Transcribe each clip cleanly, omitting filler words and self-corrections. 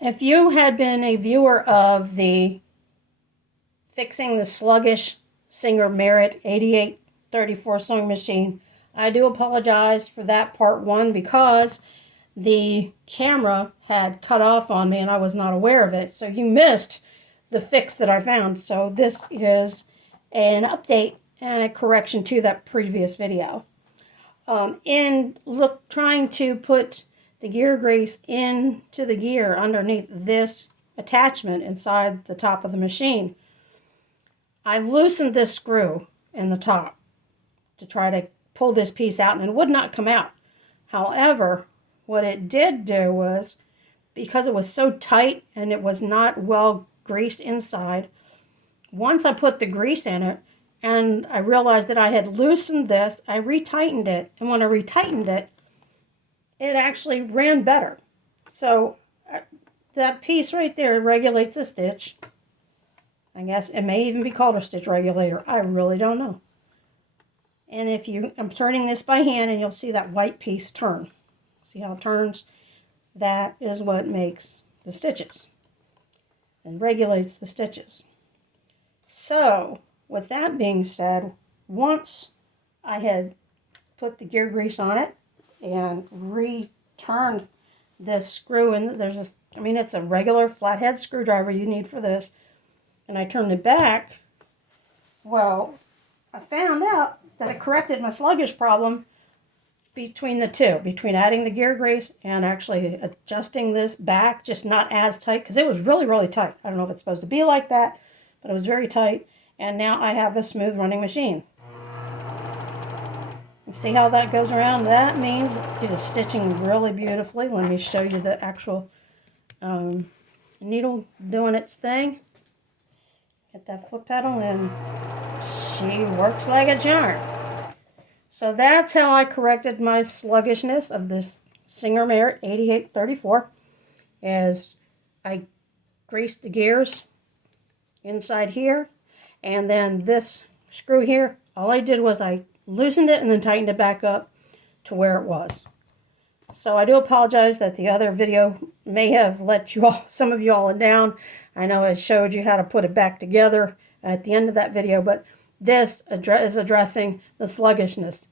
If you had been a viewer of the Fixing the Sluggish Singer Merritt 8834 sewing machine, I do apologize for that part one because the camera had cut off on me and I was not aware of it. So you missed the fix that I found. So this is an update and a correction to that previous video. Trying to put the gear grease into the gear underneath this attachment inside the top of the machine, I loosened this screw in the top to try to pull this piece out, and it would not come out. However, what it did do was, because it was so tight and it was not well greased inside, once I put the grease in it and I realized that I had loosened this, I retightened it, and when I retightened it, it actually ran better. So that piece right there regulates the stitch. I guess it may even be called a stitch regulator. I really don't know. And I'm turning this by hand, and you'll see that white piece turn. See how it turns? That is what makes the stitches and regulates the stitches. So, with that being said, once I had put the gear grease on it and returned this screw in, it's a regular flathead screwdriver you need for this, and I turned it back, well, I found out that it corrected my sluggish problem between the two, between adding the gear grease and actually adjusting this back, just not as tight, because it was really, really tight. I don't know if it's supposed to be like that, but it was very tight, and now I have a smooth running machine. You see how that goes around? That means it is stitching really beautifully. Let me show you the actual needle doing its thing. Hit that foot pedal and she works like a charm. So that's how I corrected my sluggishness of this Singer Merritt 8834. Is I greased the gears inside here, and then this screw here, all I did was I loosened it and then tightened it back up to where it was. So I do apologize that the other video may have let you all, some of you all down. I know it showed you how to put it back together at the end of that video, but this is addressing the sluggishness.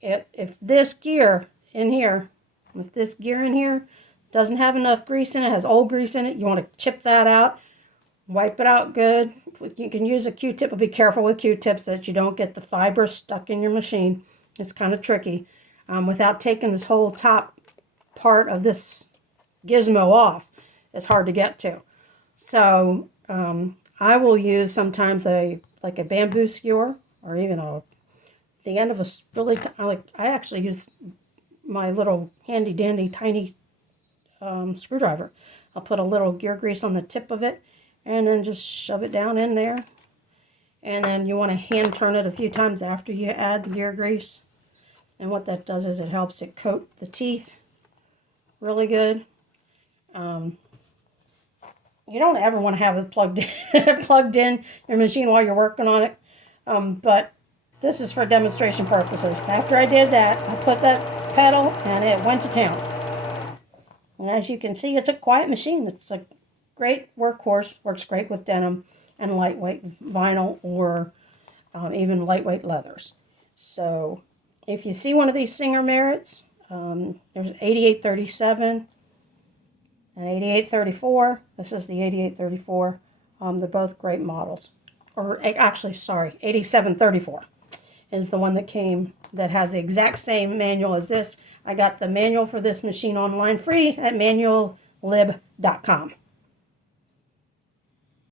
If this gear in here doesn't have enough grease in it, has old grease in it, you want to chip that out, wipe it out good. You can use a Q-tip, but be careful with Q-tips that you don't get the fiber stuck in your machine. It's kind of tricky. Without taking this whole top part of this gizmo off, it's hard to get to. So I will use sometimes a bamboo skewer, or even the end of a really, I actually use my little handy dandy tiny screwdriver. I'll put a little gear grease on the tip of it and then just shove it down in there. And then you want to hand turn it a few times after you add the gear grease. And what that does is it helps it coat the teeth really good. You don't ever want to have it plugged in your machine while you're working on it. But this is for demonstration purposes. After I did that, I put that pedal and it went to town. And as you can see, it's a quiet machine. It's a great workhorse. Works great with denim and lightweight vinyl, or even lightweight leathers. So if you see one of these Singer Merritts, there's 8837 and 8834. This is the 8834. They're both great models. Or actually, sorry, 8734 is the one that has the exact same manual as this. I got the manual for this machine online free at manuallib.com.